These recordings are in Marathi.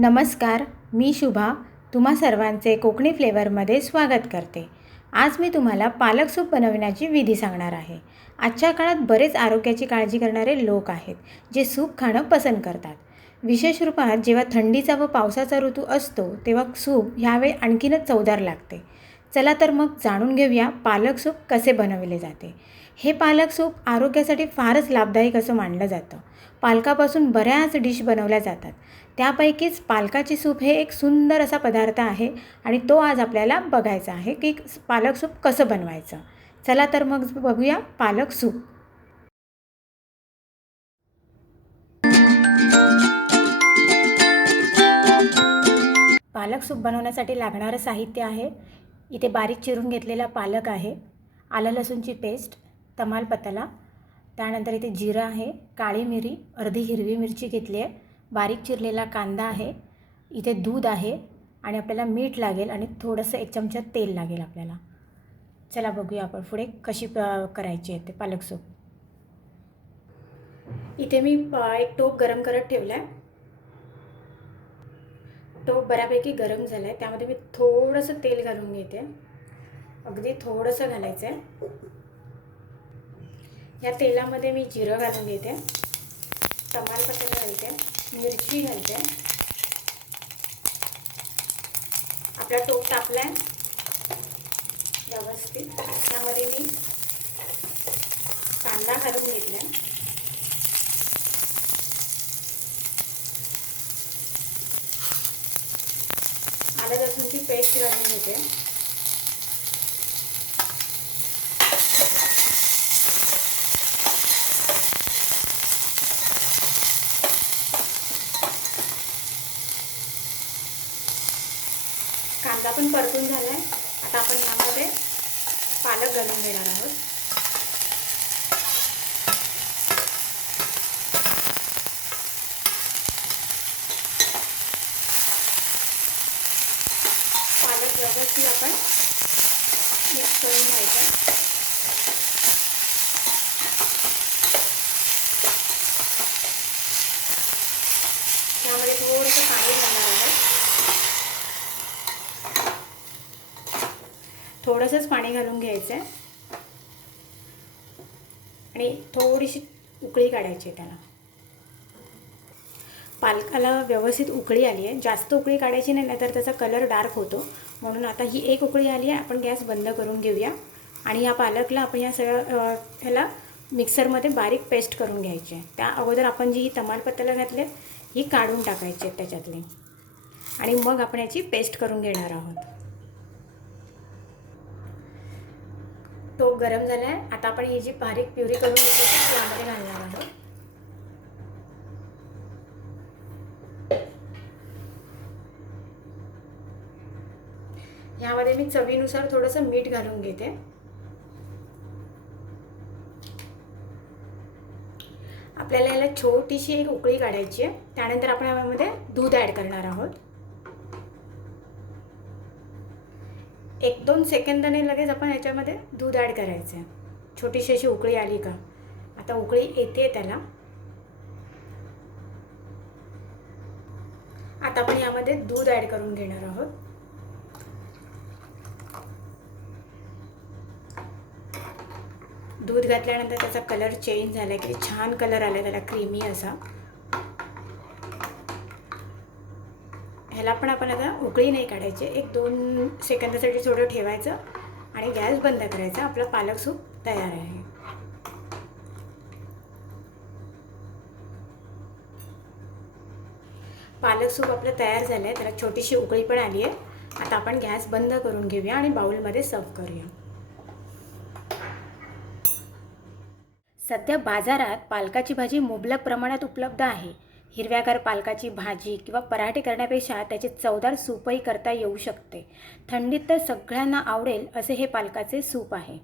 नमस्कार, मी शुभा तुम्हा सर्वांचे कोकणी फ्लेवरमध्ये स्वागत करते। आज मी तुम्हाला पालक सूप बनवण्याची विधी सांगणार आहे। आजच्या काळात बरेच आरोग्याची काळजी करणारे लोक आहेत जे सूप खाणं पसंत करतात। विशेष रूपात जेव्हा थंडीचा व पावसाचा ऋतू असतो तेव्हा सूप ह्यावेळी आणखीनच चवदार लागते। चला तर मग जाणून घेऊया पालक सूप कसे बनवले जाते। हे पालक सूप आरोग्यासाठी फारच लाभदायक असं मानलं जातं। पालकापासून बऱ्याच डिश बनवल्या जातात, त्यापैकीच पालकाची सूप हे एक सुंदर असा पदार्थ आहे आणि तो आज आपल्याला बघायचा आहे की पालक सूप कसं बनवायचं। चला तर मग बघूया पालक सूप। पालक सूप बनवण्यासाठी लागणारं साहित्य आहे, इथे बारीक चिरून घेतलेला पालक आहे, आलं लसूणची पेस्ट, तमालपत्ता, त्यानंतर इथे जिरं आहे, काळी मिरी, अर्धी हिरवी मिरची घेतली आहे, बारीक चिरलेला कांदा आहे, इथे दूध आहे आणि आपल्याला मीठ लागेल आणि थोडंसं 1 चमचा तेल लागेल आपल्याला। चला बघूया आपण पुढे कशी करायची आहे ते पालक सूप। इथे मी एक टोप गरम करत ठेवला आहे। टोप बऱ्यापैकी गरम झाला आहे, त्यामध्ये मी थोडंसं तेल घालून घेते, अगदी थोडंसं घालायचं आहे। या तेलामध्ये मी जिरं घालून घेते, तमालपत्र घालते, मिरची घालते, आपला टोप टाकला आहे व्यवस्थित। त्यामध्ये मी कांदा घालून घेतला आहे, आलं लसूणची पेस्ट घालून घेते, कांदा पण परतून झाला आहे। आता आपण यामध्ये पालक घालून घेणार आहोत। पालक व्यवस्थित आपण मिक्स करून घ्यायचं। त्यामध्ये थोडंसं पाणी घालणार आहोत, थोडंसंच पाणी घालून घ्यायचं आहे आणि थोडीशी उकळी काढायची आहे त्याला। पालकाला व्यवस्थित उकळी आली आहे, जास्त उकळी काढायची नाही, नाहीतर त्याचा कलर डार्क होतो, म्हणून आता ही एक उकळी आली आहे। आपण गॅस बंद करून घेऊया आणि या पालकला आपण या सगळं ह्याला मिक्सरमध्ये बारीक पेस्ट करून घ्यायची आहे। त्या अगोदर आपण जी ही तमालपत्र घातले ही काढून टाकायची आहे त्याच्यातली आणि मग आपण याची पेस्ट करून घेणार आहोत। तो गरम झाला आहे, आता आपण ही जी बारीक प्युरी करून घेतली ती यामध्ये घालणार आहोत। यामध्ये मी चवीनुसार थोडंसं मीठ घालून घेते। आपल्याला याला छोटीशी एक उकळी काढायची आहे, त्यानंतर आपण यामध्ये दूध ॲड करणार आहोत। 1-2 सेकंदाने लगेच आपण याच्यामध्ये दूध ॲड करायचं आहे। छोटीशी अशी उकळी आली का, आता उकळी येते त्याला, आता आपण यामध्ये दूध ॲड करून घेणार आहोत। दूध घातल्यानंतर त्याचा कलर चेंज झाला, की छान कलर आला त्याला, क्रीमी असा। ह्याला पण आपण आता उकळी नाही काढायची, 1-2 सेकंदासाठी थोडं ठेवायचं आणि गॅस बंद करायचा। आपला पालक सूप तयार आहे। पालक सूप आपलं तयार झालं आहे, त्याला छोटीशी उकळी पण आली आहे। आता आपण गॅस बंद करून घेऊया आणि बाउलमध्ये सर्व करूया। सध्या बाजारात पालकाची भाजी मुबलक प्रमाणात उपलब्ध आहे। हिरव्यागार पालकाची भाजी किंवा पराठे करण्यापेक्षा त्याचे चवदार सूपही करता येऊ शकते। थंडीत तर सगळ्यांना आवडेल असे हे पालकाचे सूप आहे।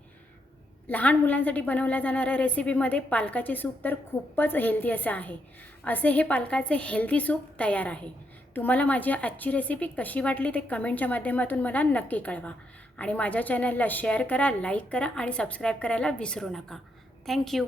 लहान मुलांसाठी बनवल्या जाणाऱ्या रेसिपीमध्ये पालकाचे सूप तर खूपच हेल्दी असं आहे। असे हे पालकाचे हेल्दी सूप तयार आहे। तुम्हाला माझी आजची रेसिपी कशी वाटली ते कमेंटच्या माध्यमातून मला नक्की कळवा आणि माझ्या चॅनलला शेअर करा, लाईक करा आणि सबस्क्राईब करायला विसरू नका। थँक्यू।